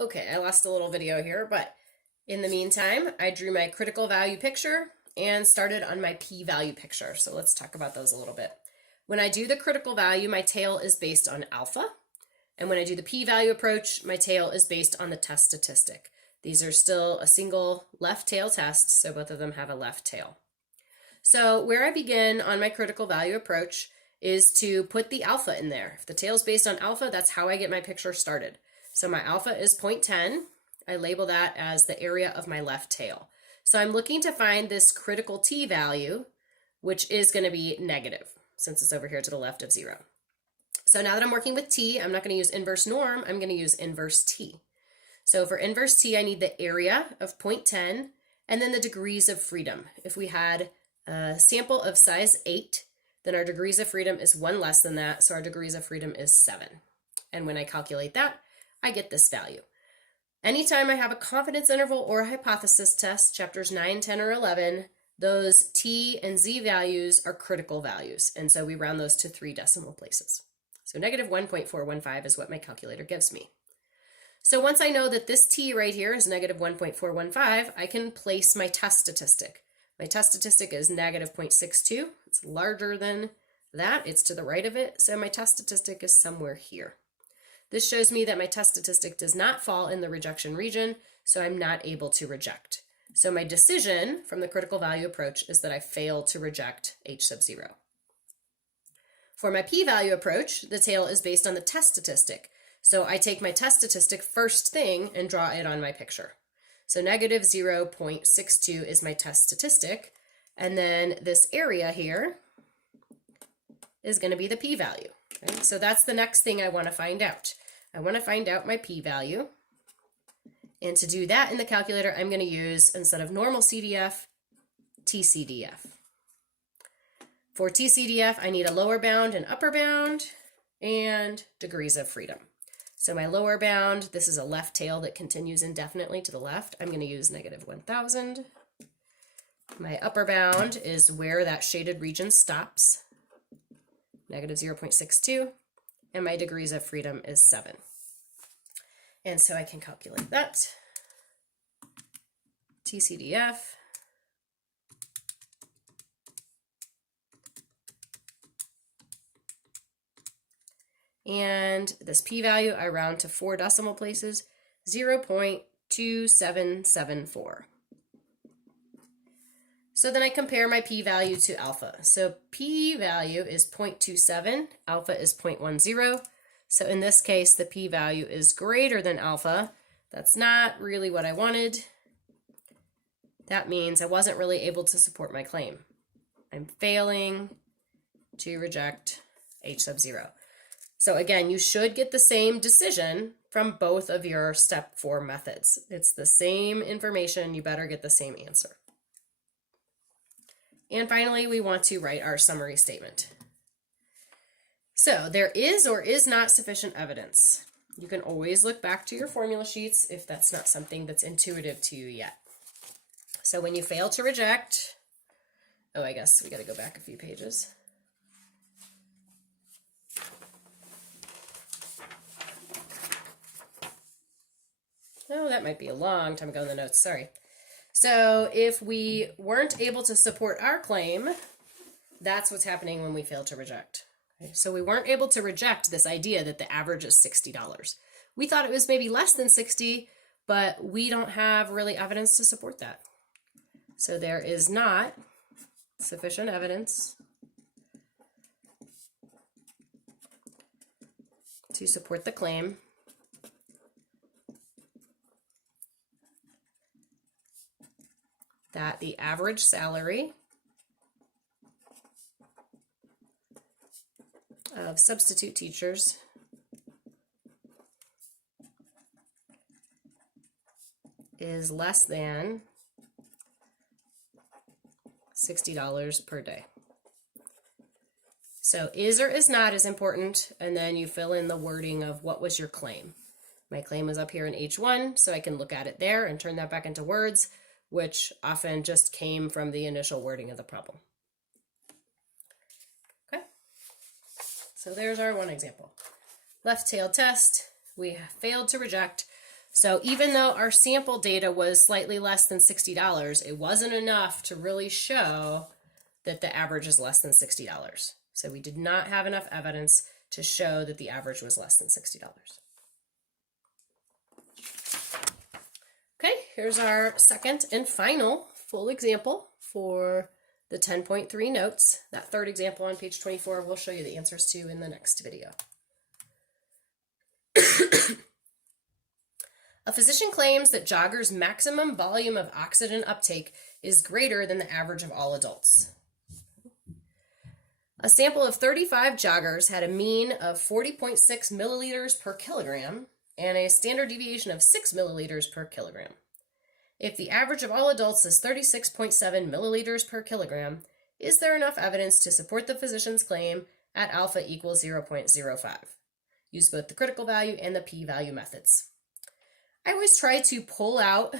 Okay, I lost a little video here, but in the meantime, I drew my critical value picture and started on my p-value picture. So let's talk about those a little bit. When I do the critical value, my tail is based on alpha. And when I do the p-value approach, my tail is based on the test statistic. These are still a single left tail test, so both of them have a left tail. So where I begin on my critical value approach is to put the alpha in there. If the tail is based on alpha, that's how I get my picture started. So my alpha is 0.10. I label that as the area of my left tail. So I'm looking to find this critical t value, which is going to be negative, since it's over here to the left of 0. So now that I'm working with t, I'm not going to use inverse norm, I'm going to use inverse t. So for inverse t, I need the area of 0.10 and then the degrees of freedom. If we had a sample of size 8, then our degrees of freedom is 1 less than that, so our degrees of freedom is 7. And when I calculate that, I get this value. Anytime I have a confidence interval or a hypothesis test, chapters 9, 10, or 11, those t and z values are critical values, and so we round those to 3 decimal places. So negative 1.415 is what my calculator gives me. So once I know that this t right here is negative 1.415, I can place my test statistic. My test statistic is negative 0.62. It's larger than that. It's to the right of it. So my test statistic is somewhere here. This shows me that my test statistic does not fall in the rejection region, so I'm not able to reject. So my decision from the critical value approach is that I fail to reject H sub 0. For my p-value approach, the tail is based on the test statistic. So I take my test statistic first thing and draw it on my picture. So negative 0.62 is my test statistic. And then this area here is going to be the p-value. Okay? So that's the next thing I want to find out. I want to find out my p-value. And to do that in the calculator, I'm going to use, instead of normal CDF, TCDF. For TCDF, I need a lower bound and upper bound and degrees of freedom. So my lower bound, this is a left tail that continues indefinitely to the left. I'm going to use negative 1,000. My upper bound is where that shaded region stops, negative 0.62. And my degrees of freedom is 7. And so I can calculate that. TCDF. And this p-value, I round to 4 decimal places, 0.2774. So then I compare my p-value to alpha. So p-value is 0.27, alpha is 0.10. So in this case, the p-value is greater than alpha. That's not really what I wanted. That means I wasn't really able to support my claim. I'm failing to reject H sub 0. So again, you should get the same decision from both of your step 4 methods. It's the same information, you better get the same answer. And finally, we want to write our summary statement. So there is or is not sufficient evidence. You can always look back to your formula sheets if that's not something that's intuitive to you yet. So when you fail to reject, I guess we got to go back a few pages. Oh, that might be a long time ago in the notes, sorry. So if we weren't able to support our claim, that's what's happening when we fail to reject. Okay? So we weren't able to reject this idea that the average is $60. We thought it was maybe less than 60, but we don't have really evidence to support that. So there is not sufficient evidence to support the claim that the average salary of substitute teachers is less than $60 per day. So is or is not is important, and then you fill in the wording of what was your claim. My claim was up here in H1, so I can look at it there and turn that back into words, which often just came from the initial wording of the problem. Okay, so there's our one example. Left tail test, we failed to reject So even though our sample data was slightly less than $60, it wasn't enough to really show that the average is less than $60. So we did not have enough evidence to show that the average was less than $60. Okay, here's our second and final full example for the 10.3 notes. That third example on page 24, we'll show you the answers to in the next video. A physician claims that joggers' maximum volume of oxygen uptake is greater than the average of all adults. A sample of 35 joggers had a mean of 40.6 milliliters per kilogram and a standard deviation of 6 milliliters per kilogram. If the average of all adults is 36.7 milliliters per kilogram, is there enough evidence to support the physician's claim at alpha equals 0.05? Use both the critical value and the p-value methods. I always try to pull out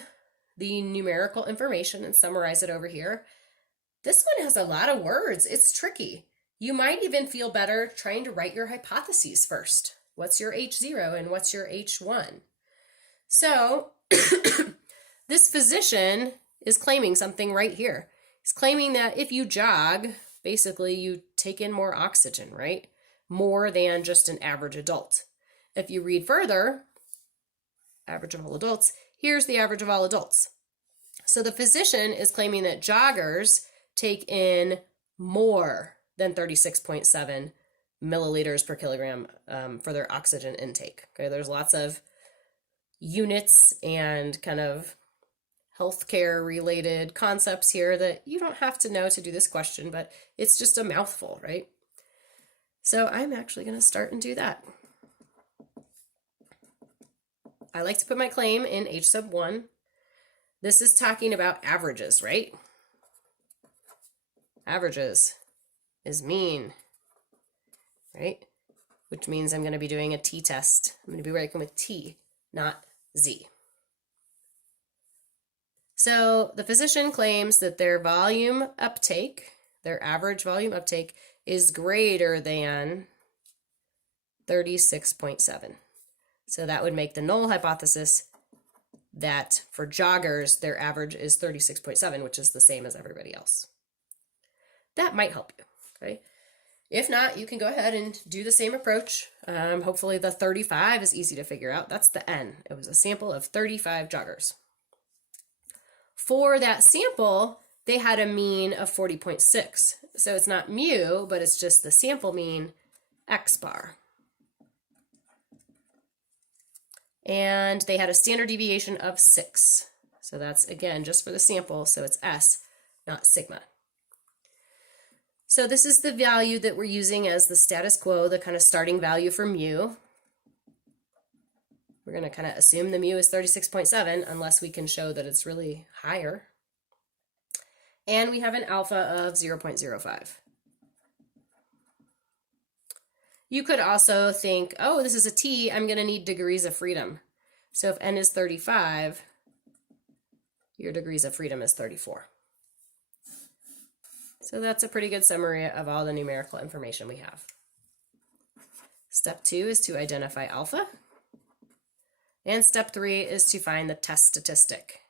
the numerical information and summarize it over here. This one has a lot of words. It's tricky. You might even feel better trying to write your hypotheses first. What's your H0 and what's your H1? So this physician is claiming something right here. He's claiming that if you jog, basically you take in more oxygen, right? More than just an average adult. If you read further, average of all adults, here's the average of all adults. So the physician is claiming that joggers take in more than 36.7 milliliters per kilogram for their oxygen intake. Okay, there's lots of units and kind of healthcare related concepts here that you don't have to know to do this question, but it's just a mouthful, right? So I'm actually going to start and do that. I like to put my claim in H sub 1. This is talking about averages, right? Averages is mean, right? Which means I'm going to be doing a t-test. I'm going to be working with t, not z. So the physician claims that their volume uptake, their average volume uptake, is greater than 36.7. So that would make the null hypothesis that for joggers, their average is 36.7, which is the same as everybody else. That might help you, okay? If not, you can go ahead and do the same approach. Hopefully the 35 is easy to figure out. That's the N. It was a sample of 35 joggers. For that sample, they had a mean of 40.6. So it's not mu, but it's just the sample mean X bar. And they had a standard deviation of 6. So that's, again, just for the sample, so it's S, not sigma. So this is the value that we're using as the status quo, the kind of starting value for mu. We're going to kind of assume the mu is 36.7 unless we can show that it's really higher. And we have an alpha of 0.05. You could also think, oh, this is a t, I'm going to need degrees of freedom. So if n is 35, your degrees of freedom is 34. So that's a pretty good summary of all the numerical information we have. Step 2 is to identify alpha. And step 3 is to find the test statistic.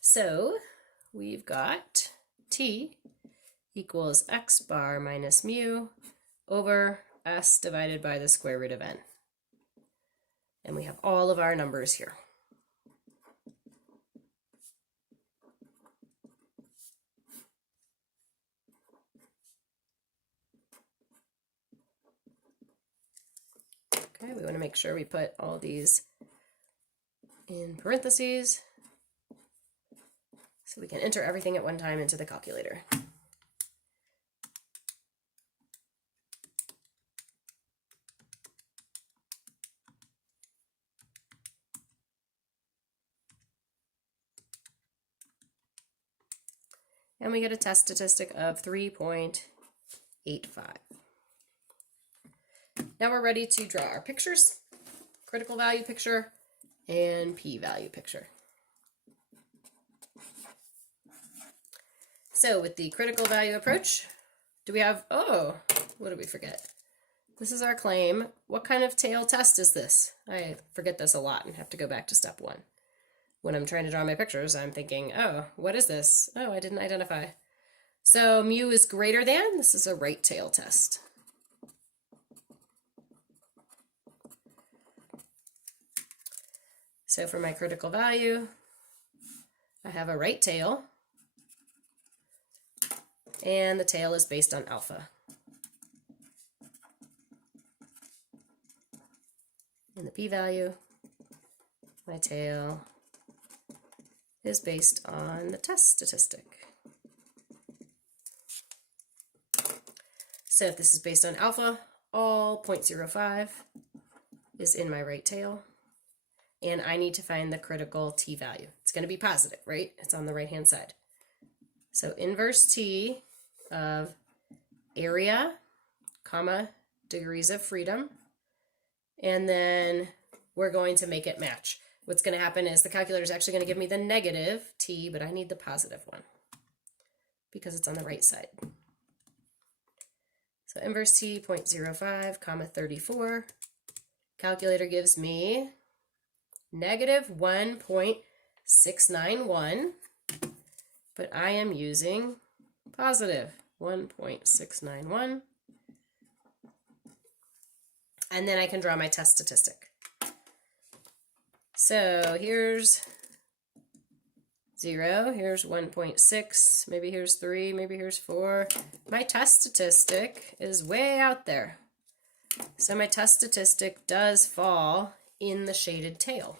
So we've got t equals x bar minus mu over s divided by the square root of n. And we have all of our numbers here. Okay, we want to make sure we put all these in parentheses so we can enter everything at one time into the calculator. And we get a test statistic of 3.85. Now we're ready to draw our pictures, critical value picture and p-value picture. So with the critical value approach, do we have, oh, what did we forget? This is our claim. What kind of tail test is this? I forget this a lot and have to go back to step 1. When I'm trying to draw my pictures, I'm thinking, oh, what is this? Oh, I didn't identify. So mu is greater than, this is a right tail test. So for my critical value, I have a right tail, and the tail is based on alpha. And the p-value, my tail is based on the test statistic. So if this is based on alpha, all 0.05 is in my right tail. And I need to find the critical t-value. It's going to be positive, right? It's on the right-hand side. So inverse t of area, comma, degrees of freedom. And then we're going to make it match. What's going to happen is the calculator is actually going to give me the negative t, but I need the positive one because it's on the right side. So inverse t, 0.05, comma 34. Calculator gives me negative 1.691, but I am using positive 1.691. And then I can draw my test statistic. So here's 0, here's 1.6, maybe here's 3, maybe here's 4. My test statistic is way out there. So my test statistic does fall in the shaded tail.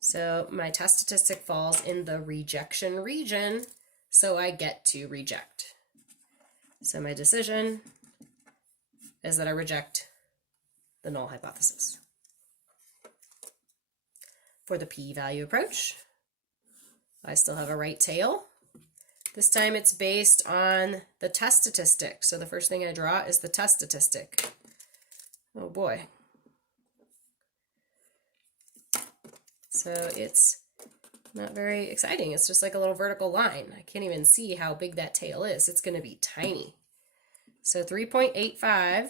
So my test statistic falls in the rejection region, so I get to reject. So my decision is that I reject the null hypothesis. For the p-value approach, I still have a right tail. This time it's based on the test statistic. So the first thing I draw is the test statistic. Oh boy. So it's not very exciting. It's just like a little vertical line. I can't even see how big that tail is. It's going to be tiny. So 3.85.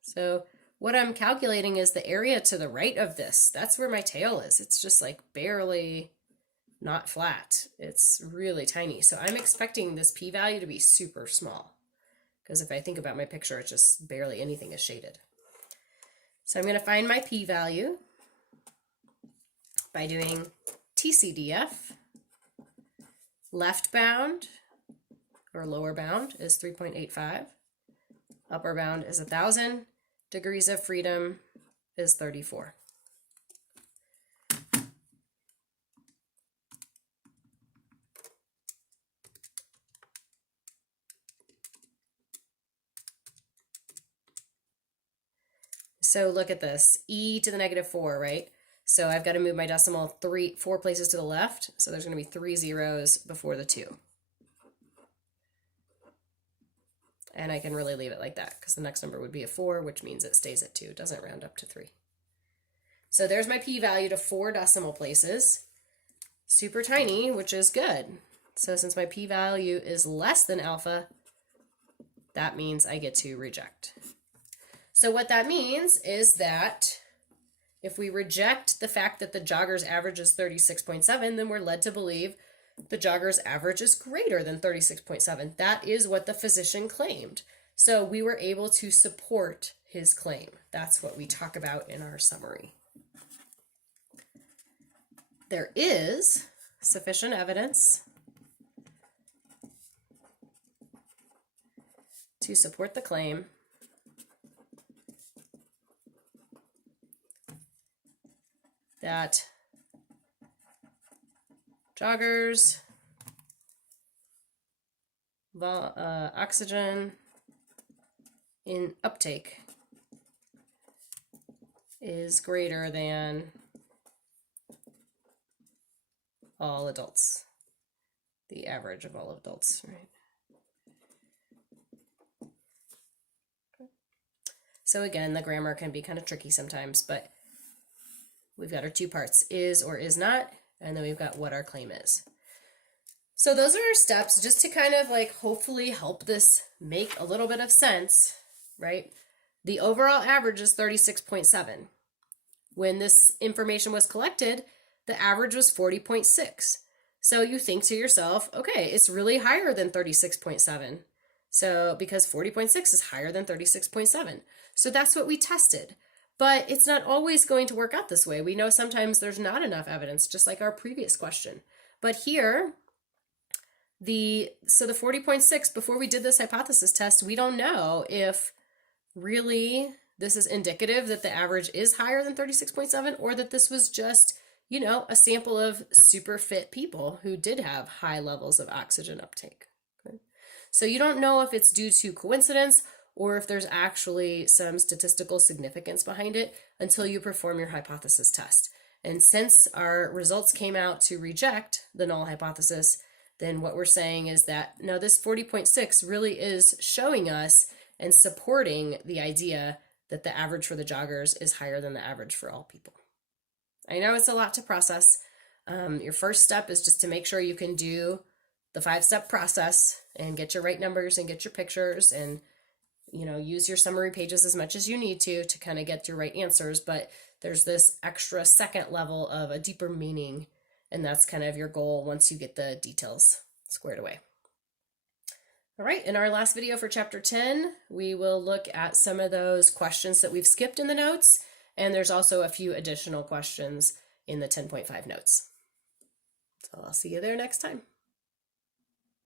So what I'm calculating is the area to the right of this. That's where my tail is. It's just like barely not flat. It's really tiny. So I'm expecting this p-value to be super small, because if I think about my picture, it's just barely anything is shaded. So I'm going to find my p-value by doing TCDF. Left bound or lower bound is 3.85. Upper bound is 1,000. Degrees of freedom is 34. So look at this, e to the negative 4, right? So I've got to move my decimal 4 places to the left. So there's going to be 3 zeros before the 2. And I can really leave it like that because the next number would be a 4, which means it stays at 2. It doesn't round up to 3. So there's my p-value to 4 decimal places. Super tiny, which is good. So since my p-value is less than alpha, that means I get to reject. So what that means is that if we reject the fact that the jogger's average is 36.7, then we're led to believe the jogger's average is greater than 36.7. That is what the physician claimed. So we were able to support his claim. That's what we talk about in our summary. There is sufficient evidence to support the claim that joggers' oxygen in uptake is greater than all adults, the average of all adults, right? So again, the grammar can be kind of tricky sometimes, but we've got our 2 parts, is or is not, and then we've got what our claim is. So those are our steps just to kind of like hopefully help this make a little bit of sense, right? The overall average is 36.7. When this information was collected, the average was 40.6. So you think to yourself, okay, it's really higher than 36.7. So because 40.6 is higher than 36.7. So that's what we tested. But it's not always going to work out this way. We know sometimes there's not enough evidence, just like our previous question. But here, the 40.6, before we did this hypothesis test, we don't know if really this is indicative that the average is higher than 36.7 or that this was just, you know, a sample of super fit people who did have high levels of oxygen uptake. Okay? So you don't know if it's due to coincidence or if there's actually some statistical significance behind it until you perform your hypothesis test. And since our results came out to reject the null hypothesis, then what we're saying is that no, this 40.6 really is showing us and supporting the idea that the average for the joggers is higher than the average for all people. I know it's a lot to process. Your first step is just to make sure you can do the 5-step process and get your right numbers and get your pictures and, you know, use your summary pages as much as you need to kind of get your right answers. But there's this extra second level of a deeper meaning, and that's kind of your goal once you get the details squared away. All right, in our last video for chapter 10, we will look at some of those questions that we've skipped in the notes, and there's also a few additional questions in the 10.5 notes. So I'll see you there next time.